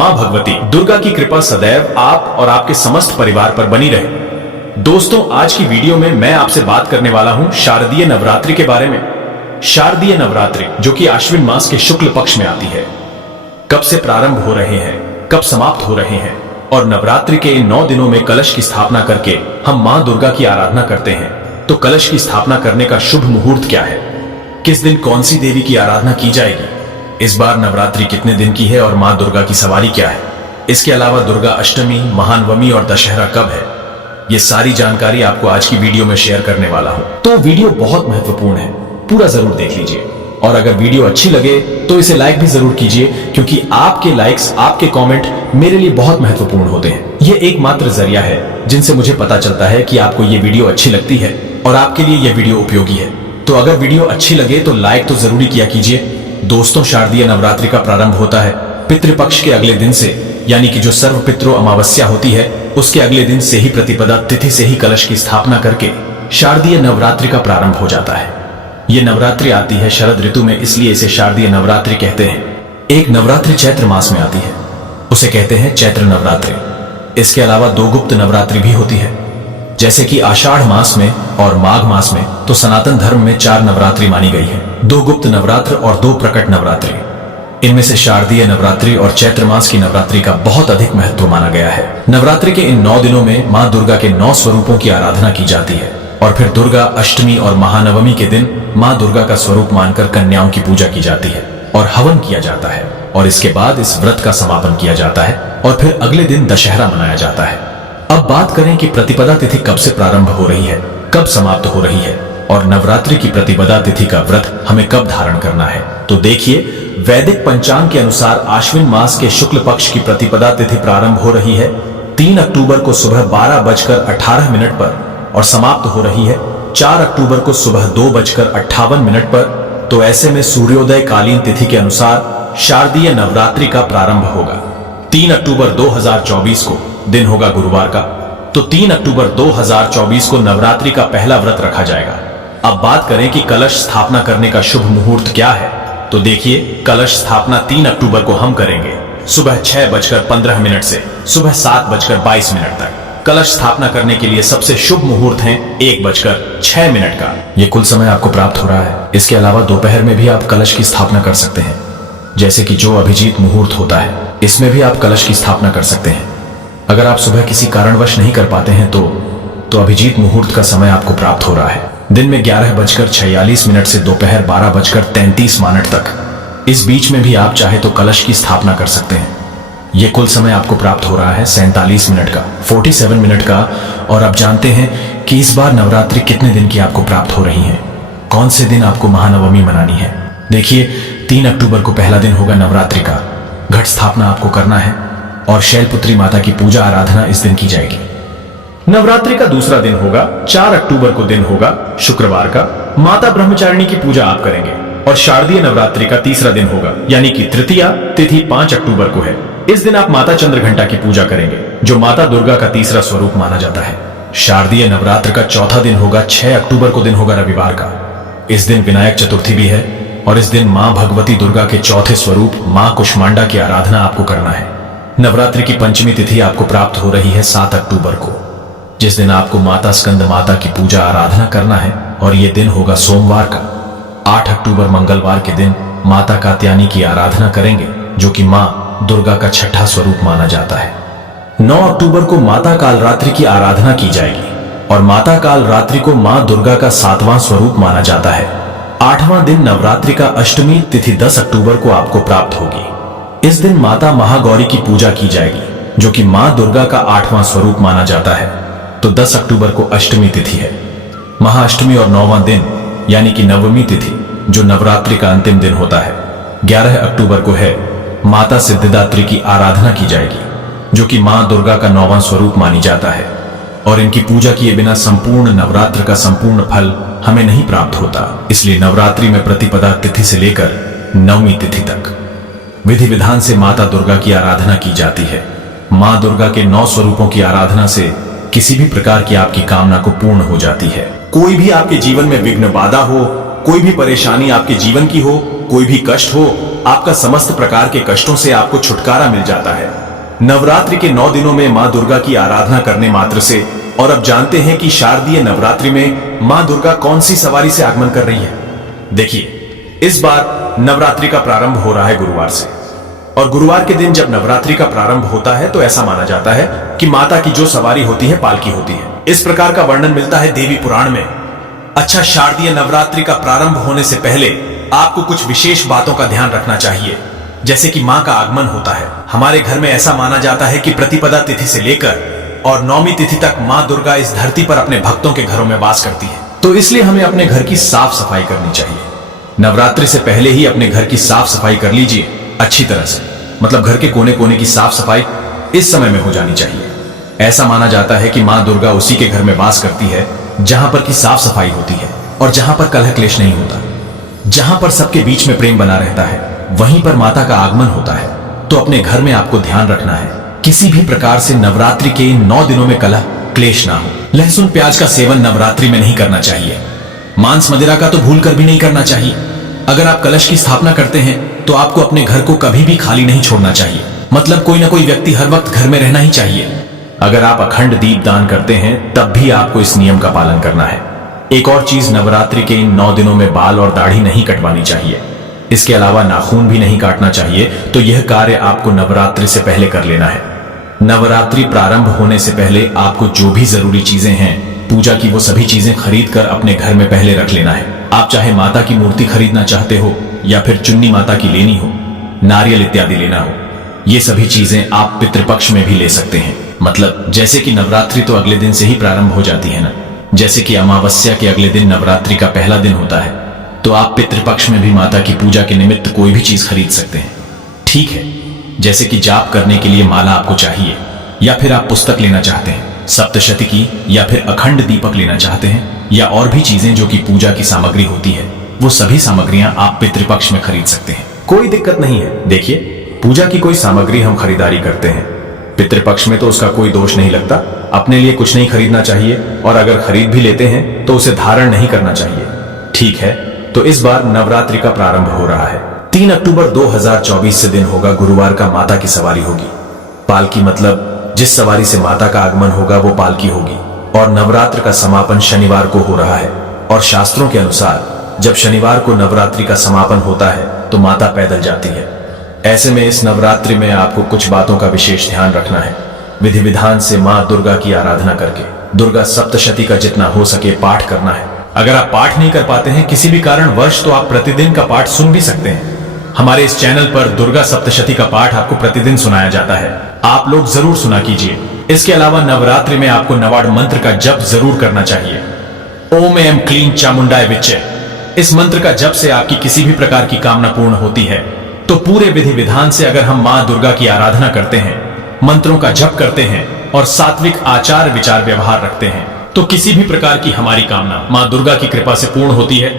मां भगवती दुर्गा की कृपा सदैव आप और आपके समस्त परिवार पर बनी रहे। दोस्तों, आज की वीडियो में मैं आपसे बात करने वाला हूं शारदीय नवरात्रि के बारे में। शारदीय नवरात्रि जो कि आश्विन मास के शुक्ल पक्ष में आती है, कब से प्रारंभ हो रहे हैं, कब समाप्त हो रहे हैं, और नवरात्रि के इन 9 दिनों में कलश की स्थापना करके हम मां दुर्गा की आराधना करते हैं। तो कलश की स्थापना करने का शुभ मुहूर्त क्या है, किस दिन कौन सी देवी की आराधना की जाएगी, इस बार नवरात्रि कितने दिन की है और मां दुर्गा की सवारी क्या है, इसके अलावा दुर्गा अष्टमी, महानवमी और दशहरा कब है, ये सारी जानकारी आपको आज की वीडियो में शेयर करने वाला हूं। तो वीडियो बहुत महत्वपूर्ण है, पूरा जरूर देख लीजिए। और अगर वीडियो अच्छी लगे तो इसे लाइक भी जरूर कीजिए, क्योंकि आपके लाइक्स, आपके कमेंट मेरे लिए बहुत महत्वपूर्ण होते हैं। ये एकमात्र जरिया है जिनसे मुझे पता चलता है कि आपको ये वीडियो अच्छी लगती है और आपके लिए यह वीडियो उपयोगी है। तो अगर वीडियो अच्छी लगे तो लाइक तो जरूरी किया कीजिए। दोस्तों, शारदीय नवरात्रि का प्रारंभ होता है पितृपक्ष के अगले दिन से, यानी कि जो सर्व पितृ अमावस्या होती है उसके अगले दिन से ही प्रतिपदा तिथि से ही कलश की स्थापना करके शारदीय नवरात्रि का प्रारंभ हो जाता है। ये नवरात्रि आती है शरद ऋतु में, इसलिए इसे शारदीय नवरात्रि कहते हैं। एक नवरात्रि चैत्र मास में आती है, उसे कहते हैं चैत्र नवरात्रि। इसके अलावा 2 गुप्त नवरात्रि भी होती है, जैसे कि आषाढ़ मास में और माघ मास में। तो सनातन धर्म में 4 नवरात्रि मानी गई है, 2 गुप्त नवरात्र और 2 प्रकट नवरात्रि। इनमें से शारदीय नवरात्रि और चैत्र मास की नवरात्रि का बहुत अधिक महत्व माना गया है। नवरात्रि के इन 9 दिनों में मां दुर्गा के 9 स्वरूपों की आराधना की जाती है, और फिर दुर्गा अष्टमी और महानवमी के दिन मां दुर्गा का स्वरूप मानकर कन्याओं की पूजा की जाती है और हवन किया जाता है, और इसके बाद इस व्रत का समापन किया जाता है और फिर अगले दिन दशहरा मनाया जाता है। अब बात करें कि प्रतिपदा तिथि कब से प्रारंभ हो रही है, कब समाप्त हो रही है, और नवरात्रि की प्रतिपदा तिथि का व्रत हमें कब धारण करना है। तो देखिए, वैदिक पंचांग के अनुसार आश्विन मास के शुक्ल पक्ष की प्रतिपदा तिथि प्रारंभ हो रही है 3 अक्टूबर को सुबह 12:18 पर और समाप्त हो रही है 4 अक्टूबर को सुबह 2:58 पर। तो ऐसे में सूर्योदय कालीन तिथि के अनुसार शारदीय नवरात्रि का प्रारंभ होगा 3 अक्टूबर 2024 को, दिन होगा गुरुवार का। तो 3 अक्टूबर 2024 को नवरात्रि का पहला व्रत रखा जाएगा। अब बात करें कि कलश स्थापना करने का शुभ मुहूर्त क्या है, तो देखिए, कलश स्थापना 3 अक्टूबर को हम करेंगे सुबह 6:15 से सुबह 7:22 तक। कलश स्थापना करने के लिए सबसे शुभ मुहूर्त है 1:06 का। ये कुल समय आपको प्राप्त हो रहा है। इसके अलावा दोपहर में भी आप कलश की स्थापना कर सकते हैं, जैसे कि जो अभिजीत मुहूर्त होता है, इसमें भी आप कलश की स्थापना कर सकते हैं। अगर आप सुबह किसी कारणवश नहीं कर पाते हैं तो अभिजीत मुहूर्त का समय आपको प्राप्त हो रहा है दिन में 11:46 से दोपहर 12:33 तक। इस बीच में भी आप चाहे तो कलश की स्थापना कर सकते हैं। यह कुल समय आपको प्राप्त हो रहा है 47 मिनट का, 47 मिनट का। और आप जानते हैं कि इस बार नवरात्रि कितने दिन की आपको प्राप्त हो रही है, कौन से दिन आपको महानवमी मनानी है। देखिए, 3 अक्टूबर को पहला दिन होगा नवरात्रि का, घट स्थापना आपको करना है और शैलपुत्री माता की पूजा आराधना इस दिन की जाएगी। नवरात्रि का दूसरा दिन होगा 4 अक्टूबर को, दिन होगा शुक्रवार का, माता ब्रह्मचारिणी की पूजा आप करेंगे। और शारदीय नवरात्रि का तीसरा दिन होगा, यानी कि तृतीया तिथि 5 अक्टूबर को है। इस दिन आप माता चंद्रघंटा की पूजा करेंगे, जो माता दुर्गा का तीसरा स्वरूप माना जाता है। शारदीय नवरात्र का चौथा दिन होगा 6 अक्टूबर को, दिन होगा रविवार का। इस दिन विनायक चतुर्थी भी है, और इस दिन मां भगवती दुर्गा के चौथे स्वरूप मां कुष्मांडा की आराधना आपको करना है। नवरात्रि की पंचमी तिथि आपको प्राप्त हो रही है 7 अक्टूबर को, जिस दिन आपको माता स्कंद माता की पूजा आराधना करना है, और यह दिन होगा सोमवार का। 8 अक्टूबर मंगलवार के दिन माता कात्यायनी की आराधना करेंगे, जो कि मां दुर्गा का छठा स्वरूप माना जाता है। 9 अक्टूबर को माता कालरात्रि की आराधना की जाएगी, और माता कालरात्रि को मां दुर्गा का 7वां स्वरूप माना जाता है। 8वां दिन नवरात्रि का अष्टमी तिथि 10 अक्टूबर को आपको प्राप्त होगी। इस दिन माता महागौरी की पूजा की जाएगी, जो कि मां दुर्गा का 8वां स्वरूप माना जाता है। तो 10 अक्टूबर को अष्टमी तिथि है। महाअष्टमी और 9वां दिन, यानी कि नवमी तिथि, जो नवरात्रि का अंतिम दिन होता है, 11 अक्टूबर को है। माता सिद्धिदात्री की आराधना की जाएगी, जो कि मां दुर्गा का 9वां स्वरूप मानी जाता है, और इनकी पूजा किए बिना संपूर्ण नवरात्र का संपूर्ण फल हमें नहीं प्राप्त होता। इसलिए नवरात्रि में प्रतिपदा तिथि से लेकर नवमी तिथि तक विधि विधान से माता दुर्गा की आराधना की जाती है। मां दुर्गा के 9 स्वरूपों की आराधना से किसी भी प्रकार की आपकी कामना को पूर्ण हो जाती है। कोई भी आपके जीवन में विघ्न बाधा हो, कोई भी परेशानी आपके जीवन की हो, कोई भी कष्ट हो, आपका समस्त प्रकार के कष्टों से आपको छुटकारा मिल जाता है। नवरात्रि के 9 दिनों में मां दुर्गा की आराधना करने मात्र से, और अब जानते हैं कि शारदीय नवरात्रि में मां दुर्गा कौन सी सवारी से आगमन कर रही है। देखिए, इस बार नवरात्रि का प्रारंभ हो रहा है गुरुवार से, और गुरुवार के दिन जब नवरात्रि का प्रारंभ होता है तो ऐसा माना जाता है कि माता की जो सवारी होती है पालकी होती है। इस प्रकार का वर्णन मिलता है देवी पुराण में। अच्छा, शारदीय नवरात्रि का प्रारंभ होने से पहले आपको कुछ विशेष बातों का ध्यान रखना चाहिए, जैसे कि मां का आगमन होता है। हमारे घर में ऐसा माना जाता है कि प्रतिपदा तिथि से लेकर और नौमी तिथि तक मां दुर्गा इस धरती पर अपने भक्तों के घरों में वास करती है, तो इसलिए हमें अपने घर की साफ सफाई करनी चाहिए। नवरात्रि से पहले ही अपने घर की साफ सफाई कर लीजिए अच्छी तरह से, मतलब घर के कोने कोने की साफ सफाई इस समय में हो जानी चाहिए। ऐसा माना जाता है कि मां दुर्गा उसी के घर में वास करती है जहां पर की साफ सफाई होती है और जहां पर कलह क्लेश नहीं होता, जहां पर सबके बीच में प्रेम बना रहता है, वहीं पर माता का आगमन होता है। तो अपने घर में आपको ध्यान रखना है किसी भी प्रकार से नवरात्रि के इन 9 दिनों में कलह क्लेश ना हो। लहसुन प्याज का सेवन नवरात्रि में नहीं करना चाहिए। मांस मदिरा का तो भूलकर भी नहीं करना चाहिए। अगर आप कलश की स्थापना करते हैं तो आपको अपने घर को कभी भी खाली नहीं छोड़ना चाहिए, मतलब कोई ना कोई व्यक्ति हर वक्त घर में रहना ही चाहिए। अगर आप अखंड दीप दान करते हैं तब भी आपको इस नियम का पालन करना है। एक और चीज, नवरात्रि के इन 9 दिनों में बाल और दाढ़ी नहीं कटवानी चाहिए। इसके अलावा नाखून भी नहीं काटना चाहिए। तो यह कार्य आपको नवरात्रि से पहले कर लेना है। नवरात्रि प्रारंभ होने से पहले आपको जो भी जरूरी चीजें हैं पूजा की, वो सभी चीजें खरीद कर अपने घर में पहले रख लेना है। आप चाहे माता की मूर्ति खरीदना चाहते हो या फिर चुन्नी माता की लेनी हो, नारियल इत्यादि लेना हो, ये सभी चीजें आप पितृपक्ष में भी ले सकते हैं। मतलब जैसे कि नवरात्रि तो अगले दिन से ही प्रारंभ हो जाती है ना, जैसे कि अमावस्या के अगले दिन नवरात्रि का पहला दिन होता है, तो आप पितृपक्ष में भी माता की पूजा के निमित्त कोई भी चीज खरीद सकते हैं। ठीक है, जैसे कि जाप करने के लिए माला आपको चाहिए, या फिर आप पुस्तक लेना चाहते हैं सप्तशती की, या फिर अखंड दीपक लेना चाहते हैं, या और भी चीजें जो कि पूजा की सामग्री होती है, वो सभी सामग्रियां आप पितृपक्ष में खरीद सकते हैं। कोई दिक्कत नहीं है। देखिए, पूजा की कोई सामग्री हम खरीदारी करते हैं पितृपक्ष में तो उसका कोई दोष नहीं लगता। अपने लिए कुछ नहीं खरीदना चाहिए, और अगर खरीद भी लेते हैं तो उसे धारण नहीं करना चाहिए। ठीक है, तो इस बार नवरात्रि का प्रारंभ हो रहा है। 3 अक्टूबर 2024 से दिन होगा गुरुवार का माता की सवारी होगी। पालकी मतलब जिस सवारी से माता का आगमन होगा वो पालकी होगी। और नवरात्र का समापन शनिवार को हो रहा है, और शास्त्रों के अनुसार जब शनिवार को नवरात्रि का समापन होता है तो माता पैदल जाती है। ऐसे में इस नवरात्रि में आपको कुछ बातों का विशेष ध्यान रखना है। विधि विधान से मां दुर्गा की आराधना करके दुर्गा सप्तशती का जितना हो सके पाठ करना है। अगर आप पाठ नहीं कर पाते हैं किसी भी कारणवश, तो आप प्रतिदिन का पाठ सुन भी सकते हैं। हमारे इस चैनल पर दुर्गा सप्तशती का पाठ आपको प्रतिदिन सुनाया जाता है, आप लोग जरूर सुना कीजिए। इसके अलावा नवरात्रि में आपको नवाड मंत्र का जप जरूर करना चाहिए। ओम एम क्लीं चामुंडाय विच्चे। इस मंत्र का जप से आपकी किसी भी प्रकार की कामना पूर्ण होती है। तो पूरे विधि विधान से अगर हम मां दुर्गा की आराधना करते हैं, मंत्रों का जप करते हैं और सात्विक आचार विचार व्यवहार रखते हैं, तो किसी भी प्रकार की हमारी कामना मां दुर्गा की कृपा से पूर्ण होती है।